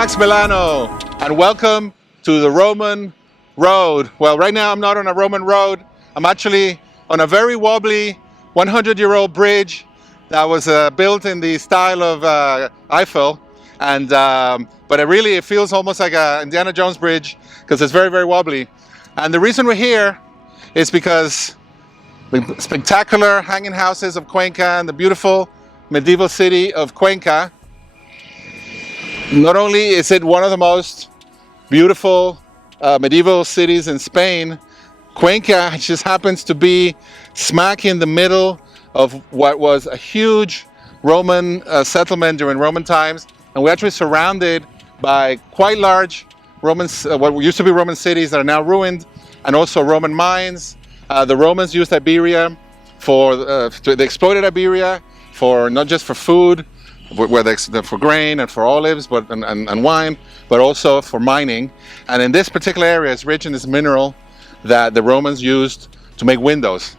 Max Milano, and welcome to the Roman road. Well, right now I'm not on a Roman road. I'm actually on a very wobbly 100-year-old bridge that was built in the style of Eiffel, and but it feels almost like a Indiana Jones bridge because it's very, very wobbly. And the reason we're here is because the spectacular hanging houses of Cuenca and the beautiful medieval city of Cuenca. Not only is it one of the most beautiful medieval cities in Spain, Cuenca just happens to be smack in the middle of what was a huge Roman settlement during Roman times, and we're actually surrounded by quite large what used to be Roman cities that are now ruined, and also Roman mines. The Romans used Iberia they exploited Iberia for not just for food, for grain and for olives, and wine, but also for mining. And in this particular area, it's rich in this mineral that the Romans used to make windows.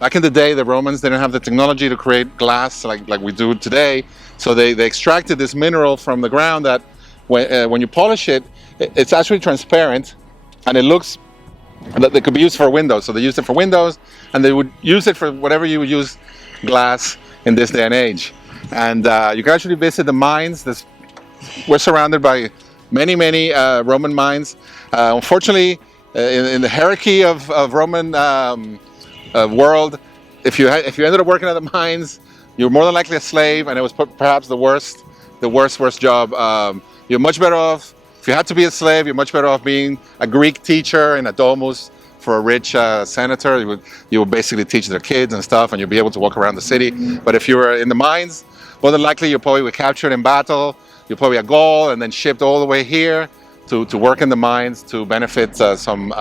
Back in the day, the Romans didn't have the technology to create glass like we do today, so they extracted this mineral from the ground that when you polish it, it's actually transparent, and it looks that it could be used for windows. So they used it for windows, and they would use it for whatever you would use glass in this day and age. And you can actually visit the mines. We're surrounded by many Roman mines. Unfortunately, in the hierarchy of Roman world, if you ended up working at the mines, you were more than likely a slave, and it was perhaps the worst job. You're much better off, if you had to be a slave, you're much better off being a Greek teacher in a domus for a rich senator. You would basically teach their kids and stuff, and you'd be able to walk around the city. But if you were in the mines, more than likely you probably were captured in battle. You're probably a Gaul and then shipped all the way here to work in the mines to benefit some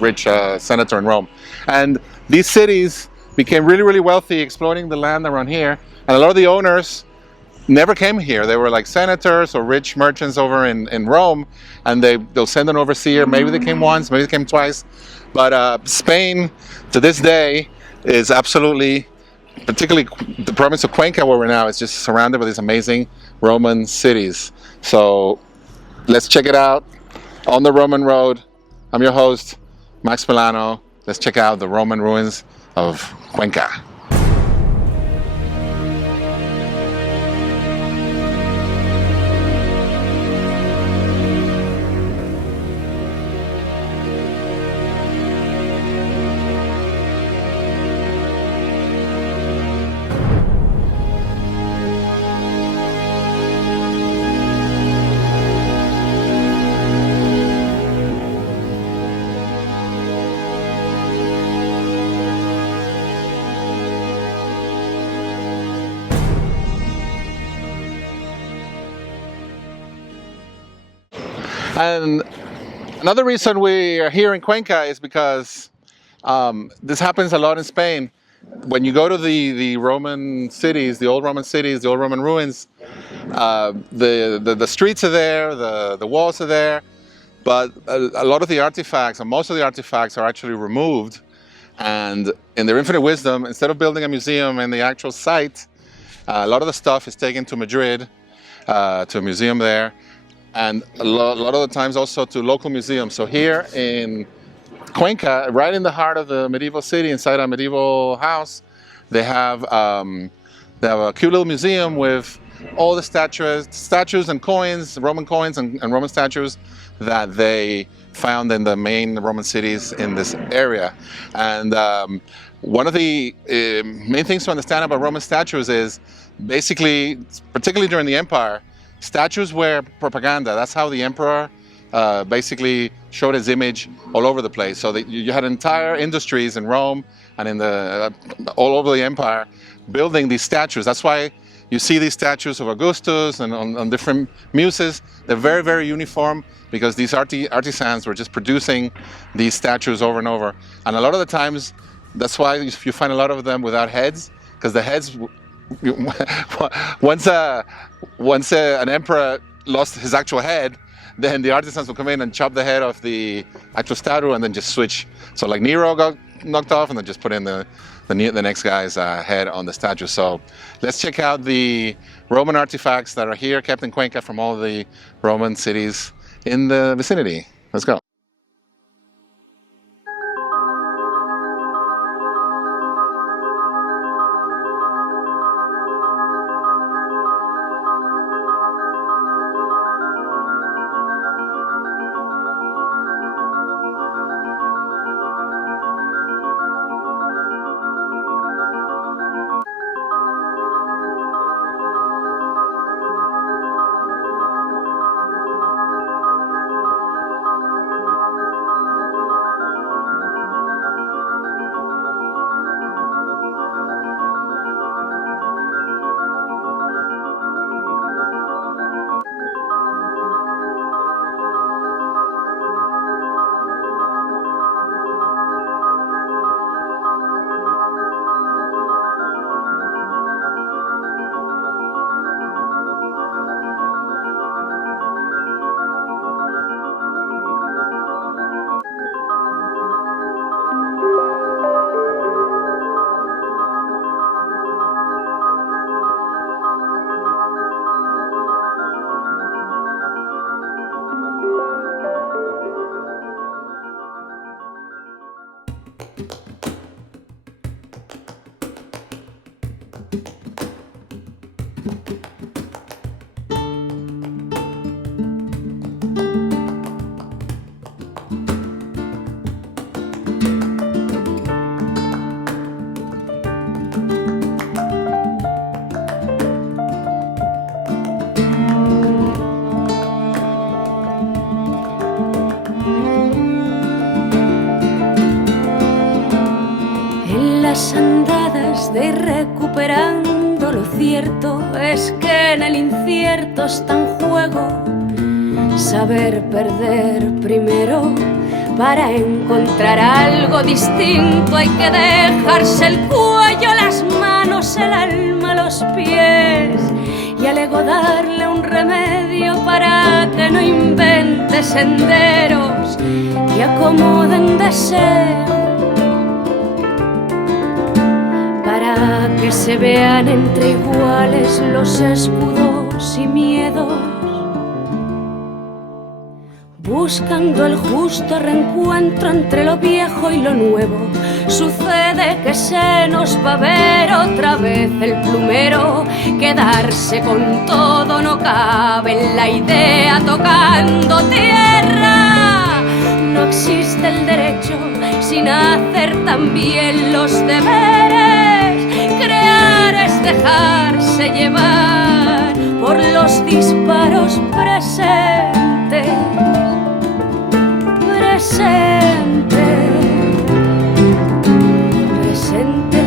rich senator in Rome. And these cities became really wealthy exploiting the land around here. And a lot of the owners never came here. They were like senators or rich merchants over in Rome, and they'll send an overseer. Maybe they came once, maybe they came twice. But Spain, to this day, is absolutely, particularly the province of Cuenca where we're now, is just surrounded by these amazing Roman cities. So let's check it out on the Roman road. I'm your host, Max Milano. Let's check out the Roman ruins of Cuenca. And another reason we are here in Cuenca is because this happens a lot in Spain. When you go to the Roman cities, the old Roman ruins, the streets are there, the walls are there, but a lot of the artifacts, and most of the artifacts, are actually removed. And in their infinite wisdom, instead of building a museum in the actual site, a lot of the stuff is taken to Madrid, to a museum there. And a lot of the times also to local museums. So here in Cuenca, right in the heart of the medieval city, inside a medieval house, they have a cute little museum with all the statues and coins, Roman coins and Roman statues that they found in the main Roman cities in this area. And one of the main things to understand about Roman statues is basically, particularly during the Empire, statues were propaganda. That's how the emperor basically showed his image all over the place. So that you had entire industries in Rome and in all over the empire building these statues. That's why you see these statues of Augustus and on different muses. They're very uniform because these artisans were just producing these statues over and over. And a lot of the times, that's why you find a lot of them without heads, because the heads, once an emperor lost his actual head, then the artisans would come in and chop the head off the actual statue and then just switch. So like Nero got knocked off and then just put in the next guy's head on the statue. So let's check out the Roman artifacts that are here, kept in Cuenca from all the Roman cities in the vicinity. Let's go. Las andadas de ir recuperando lo cierto es que en el incierto está en juego saber perder primero. Para encontrar algo distinto hay que dejarse el cuello, las manos, el alma, los pies y al ego darle un remedio para que no invente senderos que acomoden deseos, para que se vean entre iguales los escudos y miedos, buscando el justo reencuentro entre lo viejo y lo nuevo. Sucede que se nos va a ver otra vez el plumero, quedarse con todo no cabe en la idea tocando tierra. No existe el derecho sin hacer también los deberes. Crear es dejarse llevar por los disparos presentes. Presente, presente.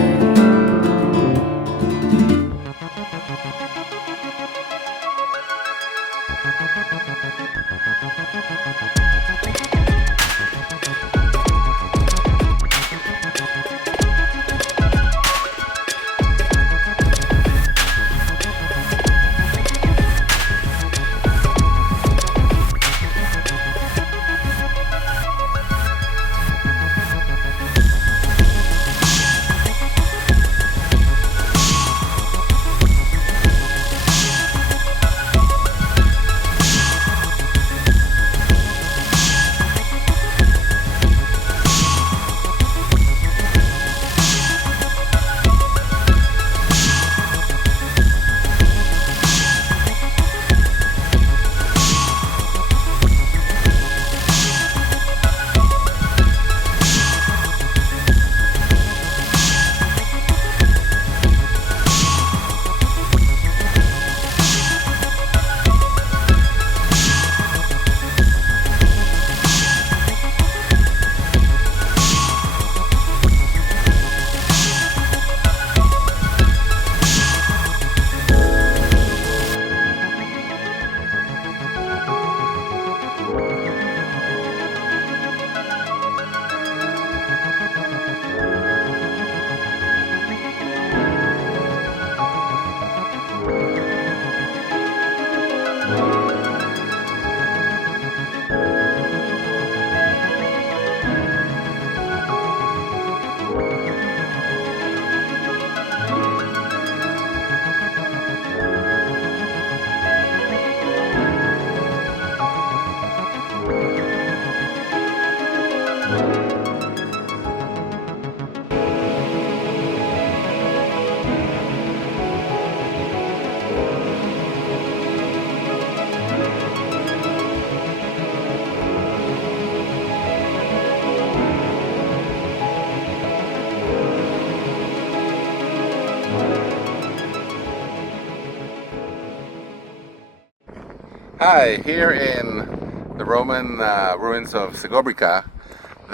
Hi, here in the Roman ruins of Segobrica,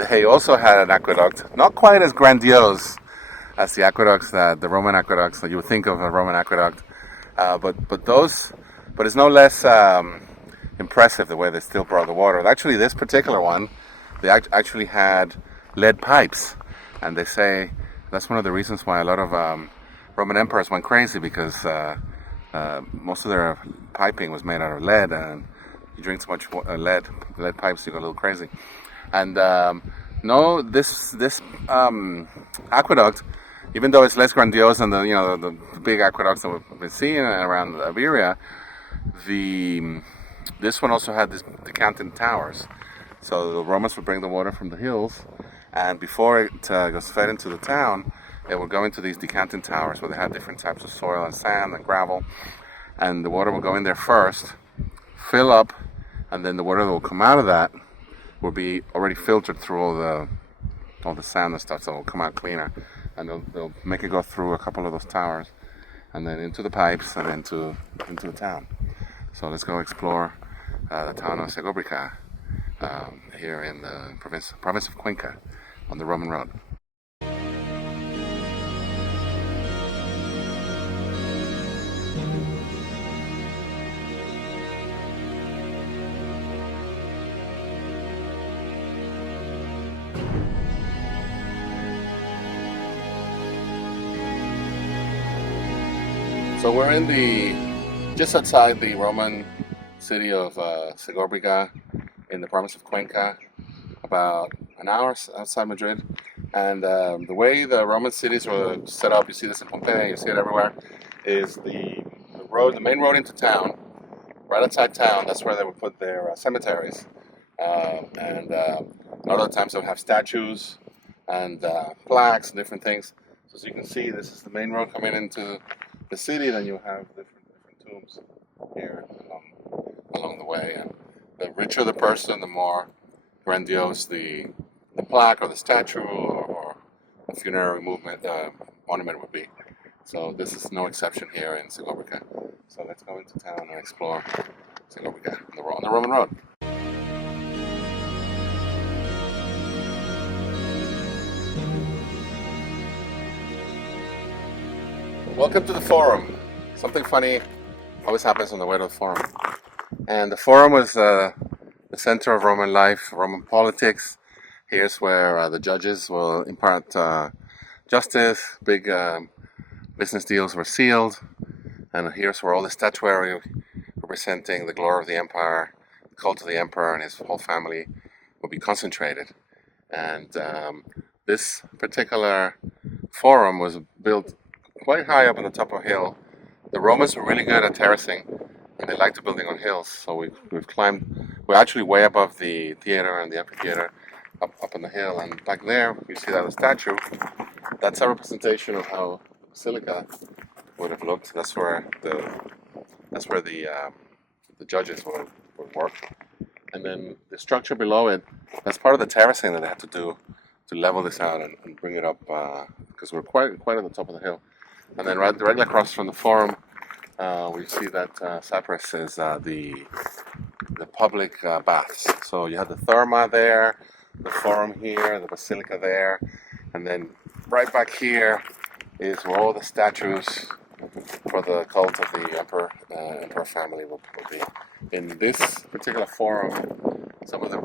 they also had an aqueduct, not quite as grandiose as the aqueducts the Roman aqueducts that you would think of a Roman aqueduct, but it's no less impressive the way they still brought the water. Actually, this particular one, they actually had lead pipes, and they say that's one of the reasons why a lot of Roman emperors went crazy because most of their piping was made out of lead, and you drink too much lead pipes, you go a little crazy. And no, this aqueduct, even though it's less grandiose than the big aqueducts that we've been seeing around Iberia, this one also had these decanting towers. So the Romans would bring the water from the hills, and before it was fed into the town, it would go into these decanting towers where they had different types of soil and sand and gravel, and the water would go in there first, fill up, and then the water that will come out of that will be already filtered through all the sand and stuff, so it will come out cleaner, and they'll make it go through a couple of those towers, and then into the pipes and into the town. So let's go explore the town of Segobrica here in the province of Cuenca on the Roman road. So we're just outside the Roman city of Segobrica in the province of Cuenca, about an hour outside Madrid. And the way the Roman cities were set up, you see this in Pompeii, you see it everywhere, is the main road into town, right outside town, that's where they would put their cemeteries. And a lot of the times they would have statues and plaques and different things. So as you can see, this is the main road coming into the city, then you have different tombs here along the way. And the richer the person, the more grandiose the plaque or the statue or the funerary monument would be. So this is no exception here in Segobrica. So let's go into town and explore Segobrica on the Roman road. Welcome to the Forum. Something funny always happens on the way to the Forum. And the Forum was the center of Roman life, Roman politics. Here's where the judges will impart justice, big business deals were sealed. And here's where all the statuary representing the glory of the empire, the cult of the emperor and his whole family will be concentrated. And this particular Forum was built quite high up on the top of a hill. The Romans were really good at terracing, and they liked building on hills. So we've climbed. We're actually way above the theater and the amphitheater, up on the hill. And back there, you see that the statue. That's a representation of how the basilica would have looked. That's where the judges would work. And then the structure below it, that's part of the terracing that they had to do to level this out and bring it up because we're quite at the top of the hill. And then directly across from the Forum, we see that cypress is the public baths. So you have the Therma there, the Forum here, the Basilica there, and then right back here is where all the statues for the cult of the emperor family will be. In this particular Forum, some of the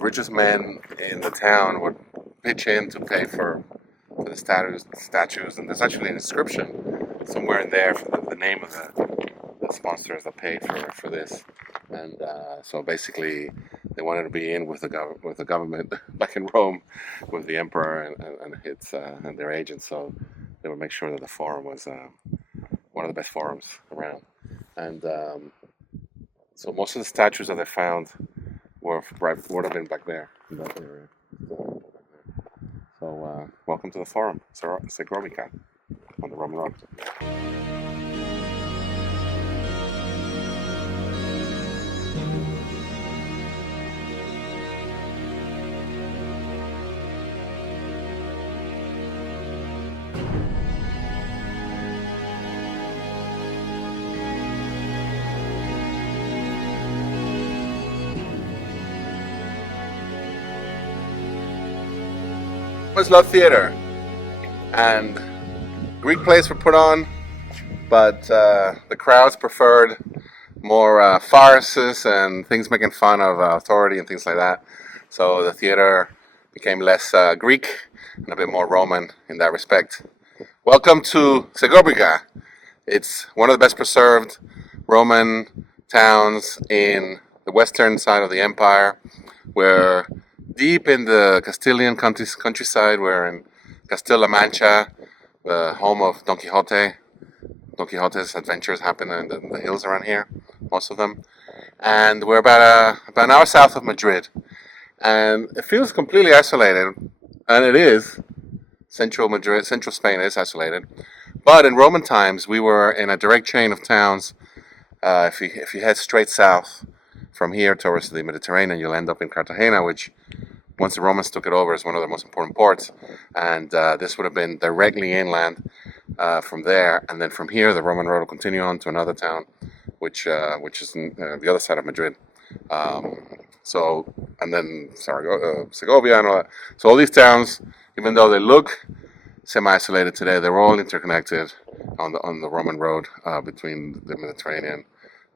richest men in the town would pitch in to pay for the statues, and there's actually an inscription somewhere in there for the name of the sponsors that paid for this. And so basically, they wanted to be in with the government back in Rome, with the emperor and their agents. So they would make sure that the Forum was one of the best forums around. And so most of the statues that they found would have been back there in that area. So welcome to the Forum, Segobrica, on the Roman road. Romans loved theater, and Greek plays were put on, but the crowds preferred more farces and things making fun of authority and things like that. So the theater became less Greek and a bit more Roman in that respect. Welcome to Segovia. It's one of the best preserved Roman towns in the western side of the empire. We're deep in the Castilian countryside. We're in Castilla Mancha, the home of Don Quixote. Don Quixote's adventures happen in the hills around here, most of them. And we're about an hour south of Madrid. And it feels completely isolated, and it is. Central Spain is isolated. But in Roman times, we were in a direct chain of towns. If you head straight south from here towards the Mediterranean, you'll end up in Cartagena, which, once the Romans took it over, is one of their most important ports. And this would have been directly inland from there. And then from here, the Roman road will continue on to another town, which is the other side of Madrid. And then Segovia and all that. So all these towns, even though they look semi-isolated today, they're all interconnected on the Roman road between the Mediterranean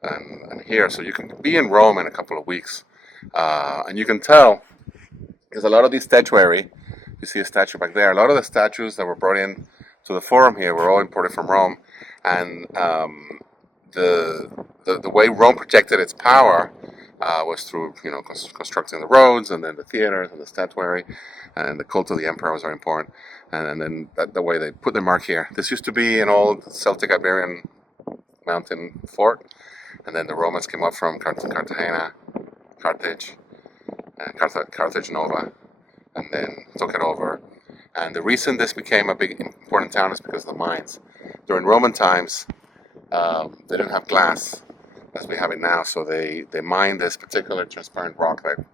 and here. So you can be in Rome in a couple of weeks, and you can tell because a lot of these statuary, you see a statue back there. A lot of the statues that were brought in to the Forum here were all imported from Rome, and the way Rome projected its power was through constructing the roads, and then the theaters and the statuary, and the cult of the emperor was very important. And then the way they put their mark here. This used to be an old Celtic Iberian mountain fort, and then the Romans came up from Cartagena, Carthage Nova, and then took it over. And the reason this became a big important town is because of the mines. During Roman times, they didn't have glass as we have it now, so they mined this particular transparent rock that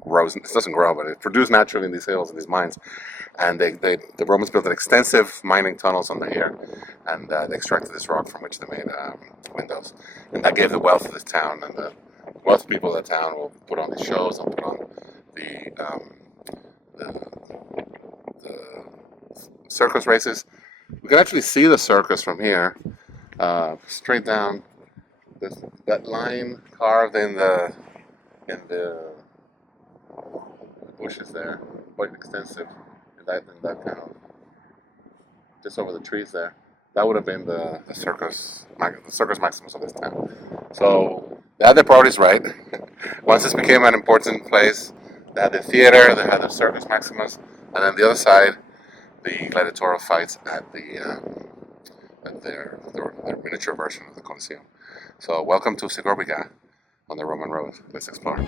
grows. It doesn't grow, but it's produced naturally in these hills and these mines. And the Romans built an extensive mining tunnels under here, and they extracted this rock from which they made windows. And that gave the wealth of this town, and the wealth people of the town will put on these shows, and put on the circus races. We can actually see the circus from here, straight down. That line carved in the bushes there, quite extensive. In that kind of just over the trees there. That would have been the circus maximus of this town. So they had their priorities right. Once this became an important place, they had the theater, they had the circus maximus, and then the other side, the gladiatorial fights at their miniature version of the Colosseum. So welcome to Segovia on the Roman road. Let's explore.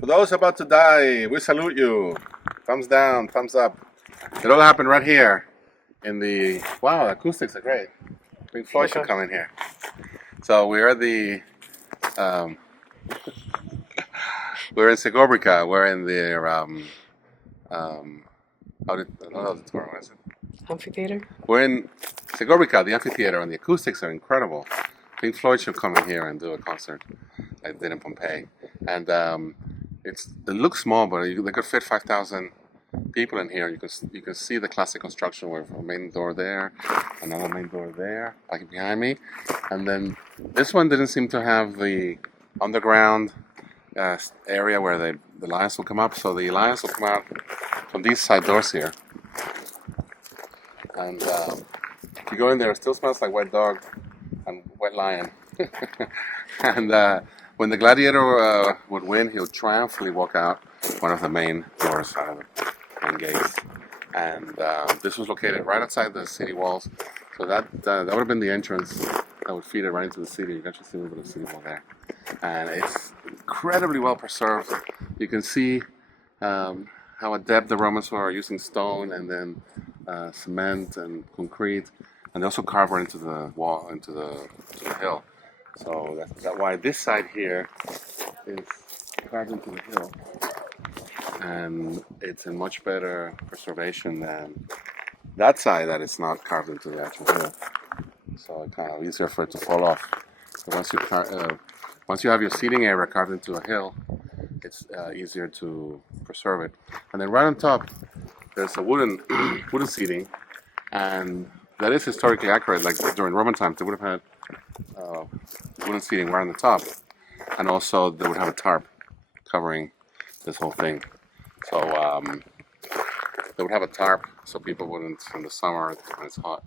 For those about to die, we salute you. Thumbs down, thumbs up. It all happened right here in the... Wow, the acoustics are great. Pink Floyd should come in here. So we're at the... we're in Segovia. We're in the... auditorium, is it? Amphitheater? We're in Segovia, the amphitheater, and the acoustics are incredible. Pink Floyd should come in here and do a concert like they did in Pompeii. And it looks small, but they could fit 5,000 people in here. You can see the classic construction with a main door there, another main door there, like behind me. And then this one didn't seem to have the underground area where the lions will come up. So the lions will come out from these side doors here. And if you go in there, it still smells like wet dog and wet lion. And when the gladiator would win, he would triumphantly walk out one of the main doors out of the main gates. And this was located right outside the city walls. So that would have been the entrance that would feed it right into the city. You can actually see a little bit of the city wall there. And it's incredibly well preserved. You can see how adept the Romans were using stone and then cement and concrete. and they also carve right into the wall, to the hill. So that's why this side here is carved into the hill, and it's in much better preservation than that side that is not carved into the actual hill. So it's kind of easier for it to fall off. So once you have your seating area carved into a hill, it's easier to preserve it. And then right on top, there's a wooden seating, and that is historically accurate. Like during Roman times, they would have had wooden seating right on the top, and also they would have a tarp covering this whole thing. So they would have a tarp so people wouldn't, in the summer when it's hot.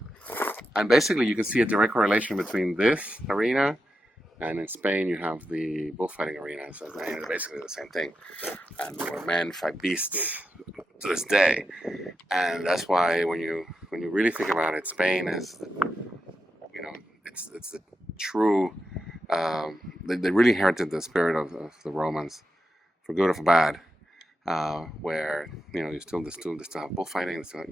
And basically, you can see a direct correlation between this arena, and in Spain you have the bullfighting arena. So it's basically the same thing, and where men fight beasts to this day. And that's why when you really think about it, Spain is, it's the true. They really inherited the spirit of the Romans, for good or for bad. Where they still have bullfighting. So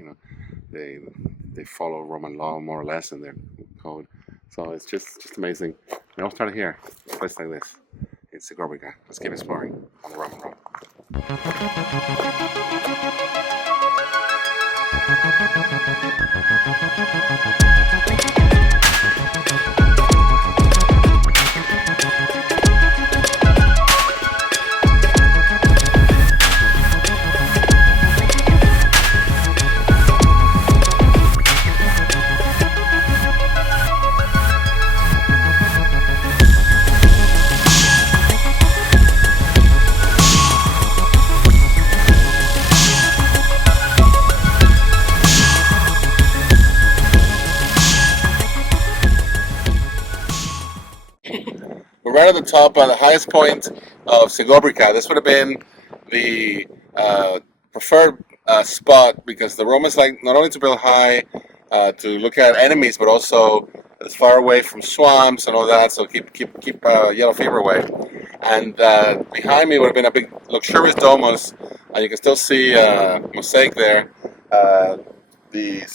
they follow Roman law more or less in their code. So it's just amazing. We all started here, a place like this in Segovia. Let's keep exploring on the Roman road. We're right at the top, the highest point of Segovia. This would have been the preferred spot, because the Romans like not only to build high to look at enemies, but also as far away from swamps and all that. So keep yellow fever away. And behind me would have been a big luxurious domus, and you can still see mosaic there. The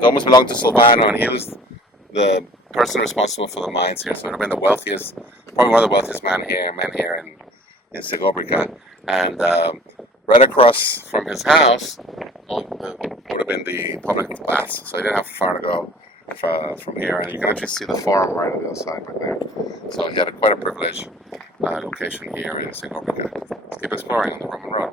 domus belonged to Silvano, and he was the person responsible for the mines here. So it would have been the wealthiest, probably one of the wealthiest men here in Segovia. And right across from his house would have been the public baths. So he didn't have far to go from here. And you can actually see the forum right on the other side right there. So he had quite a privileged location here in Segovia. Let's keep exploring on the Roman road.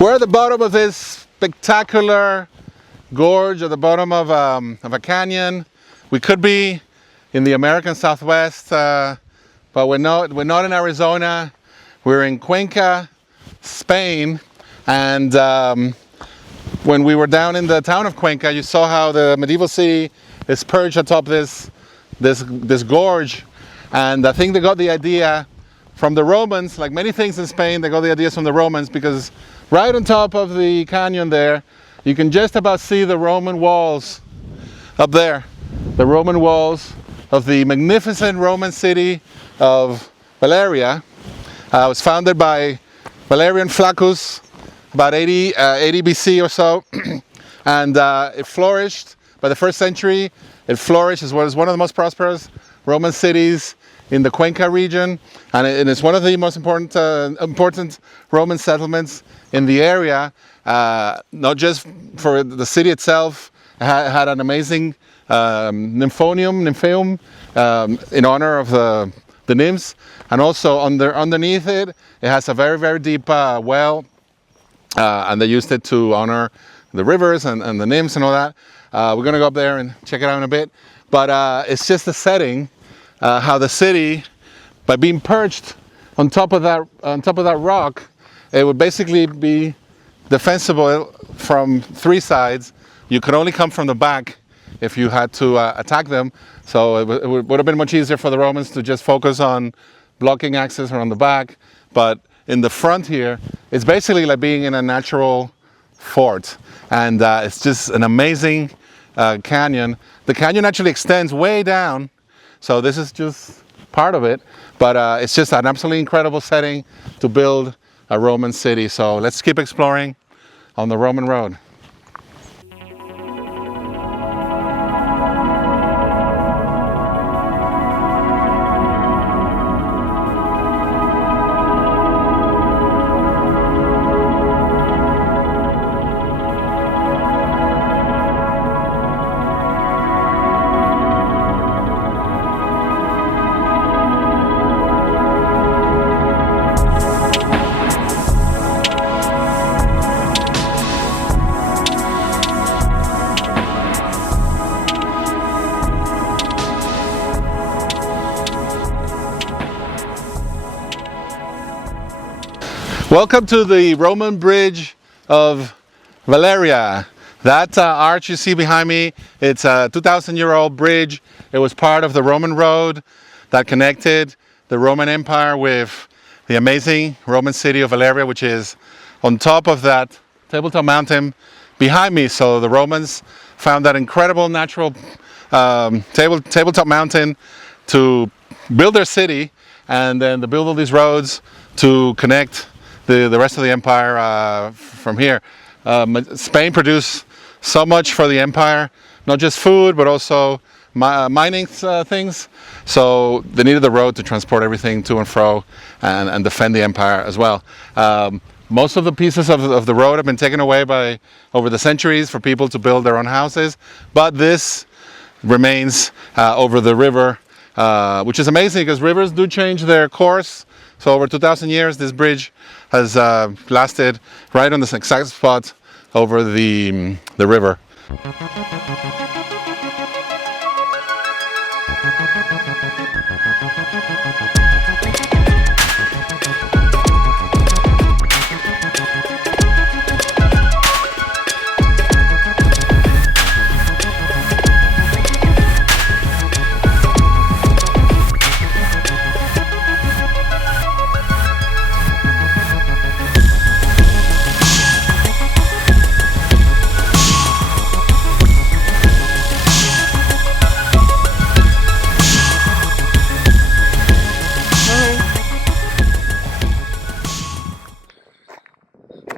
We're at the bottom of this spectacular gorge, at the bottom of a canyon. We could be in the American Southwest, but we're not in Arizona. We're in Cuenca, Spain, and when we were down in the town of Cuenca, you saw how the medieval city is perched atop this gorge, and I think they got the idea from the Romans. Like many things in Spain, they got the ideas from the Romans, because right on top of the canyon there, you can just about see the Roman walls up there. The Roman walls of the magnificent Roman city of Valeria. It was founded by Valerian Flaccus about 80 BC or so, and it flourished by the 1st century. It flourished as one of the most prosperous Roman cities in the Cuenca region, and it's one of the most important Roman settlements in the area. Not just for the city itself, it had an amazing nymphaeum in honor of the nymphs, and also underneath it, it has a very, very deep well, and they used it to honor the rivers and the nymphs and all that. We're gonna go up there and check it out in a bit, but it's just the setting, how the city, by being perched on top of that rock, it would basically be defensible from 3 sides. You could only come from the back if you had to attack them. So it would have been much easier for the Romans to just focus on blocking access around the back. But in the front here, it's basically like being in a natural fort. And it's just an amazing canyon. The canyon actually extends way down. So this is just part of it. But it's just an absolutely incredible setting to build a Roman city. So let's keep exploring on the Roman road. Welcome to the Roman Bridge of Valeria. That arch you see behind me, it's a 2,000-year-old bridge. It was part of the Roman road that connected the Roman Empire with the amazing Roman city of Valeria, which is on top of that tabletop mountain behind me. So the Romans found that incredible natural tabletop mountain to build their city, and then to build all these roads to connect the rest of the empire from here. Spain produced so much for the empire, not just food, but also mining things. So they needed the road to transport everything to and fro and defend the empire as well. Most of the pieces of the road have been taken away over the centuries for people to build their own houses, but this remains over the river, which is amazing because rivers do change their course. So over 2,000 years, this bridge has lasted right on this exact spot over the river.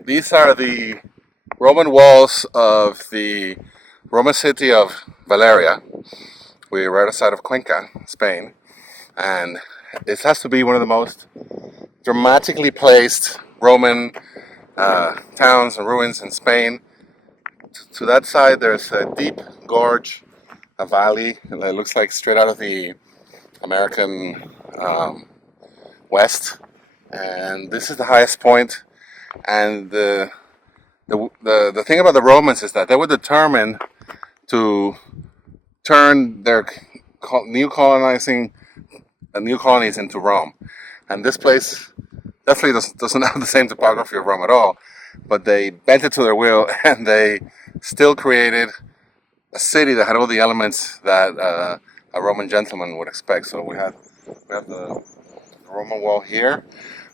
These are the Roman walls of the Roman city of Valeria. We're right outside of Cuenca, Spain, and this has to be one of the most dramatically placed Roman towns and ruins in Spain. To that side, there's a deep gorge, a valley, and it looks like straight out of the American West. And this is the highest point, and the the thing about the Romans is that they were determined to turn their new colonies into Rome, and this place definitely doesn't have the same topography of Rome at all. But they bent it to their will, and they still created a city that had all the elements that a Roman gentleman would expect. So we have the Roman wall here,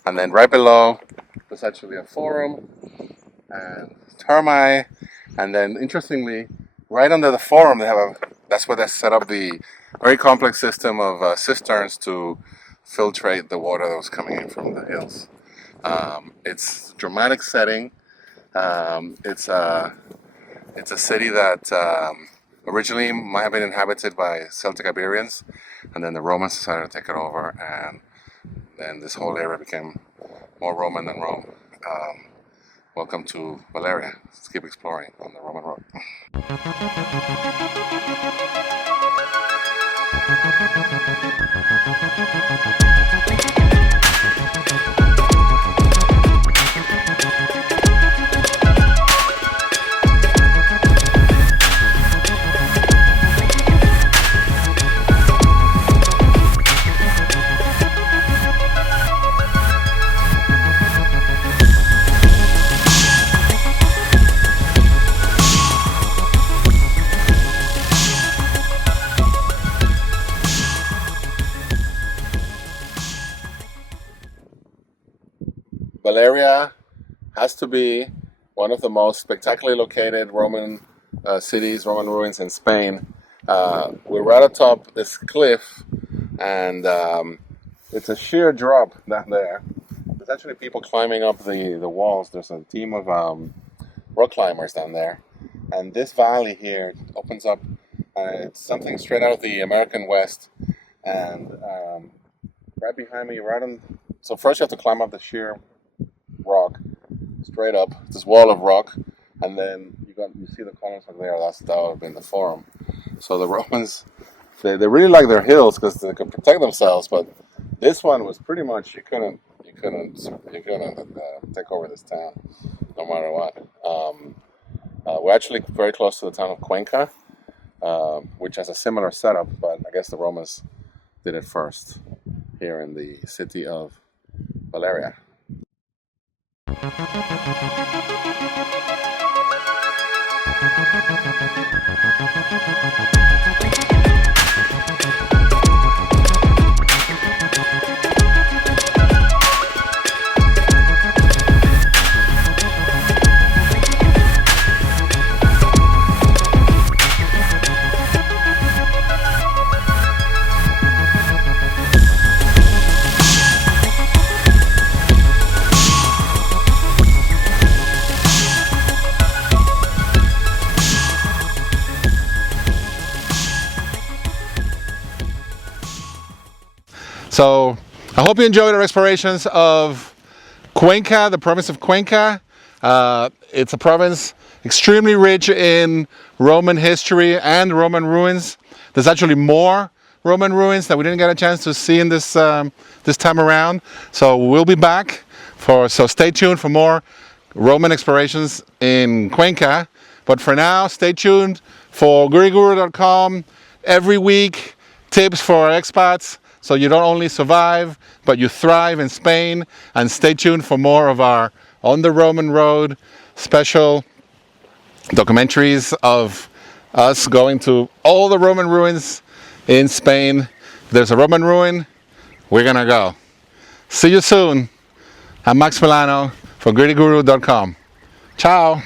and then right below there's actually a forum and termi, and then interestingly, right under the forum that's where they set up the very complex system of cisterns to filtrate the water that was coming in from the hills. It's a dramatic setting. It's a city that originally might have been inhabited by Celtic Iberians, and then the Romans decided to take it over, and then this whole area became more Roman than Rome. Welcome to Valeria. Let's keep exploring on the Roman road. Valeria has to be one of the most spectacularly located Roman cities, Roman ruins in Spain. We're right atop this cliff, and it's a sheer drop down there. There's actually people climbing up the walls. There's a team of rock climbers down there. And this valley here opens up. It's something straight out of the American West. And right behind me, so first you have to climb up the sheer rock, straight up, this wall of rock, and then you see the columns from there. That would have been the forum. So the Romans, they really like their hills because they could protect themselves. But this one was pretty much you couldn't take over this town, no matter what. We're actually very close to the town of Cuenca, which has a similar setup, but I guess the Romans did it first here in the city of Valeria. So I hope you enjoyed our explorations of Cuenca, the province of Cuenca. It's a province extremely rich in Roman history and Roman ruins. There's actually more Roman ruins that we didn't get a chance to see in this this time around. So we'll be back so stay tuned for more Roman explorations in Cuenca. But for now, stay tuned for guriguru.com. Every week, tips for expats, so you don't only survive, but you thrive in Spain. And stay tuned for more of our On the Roman Road special documentaries of us going to all the Roman ruins in Spain. If there's a Roman ruin, we're gonna go. See you soon. I'm Max Milano for grittiguru.com. Ciao.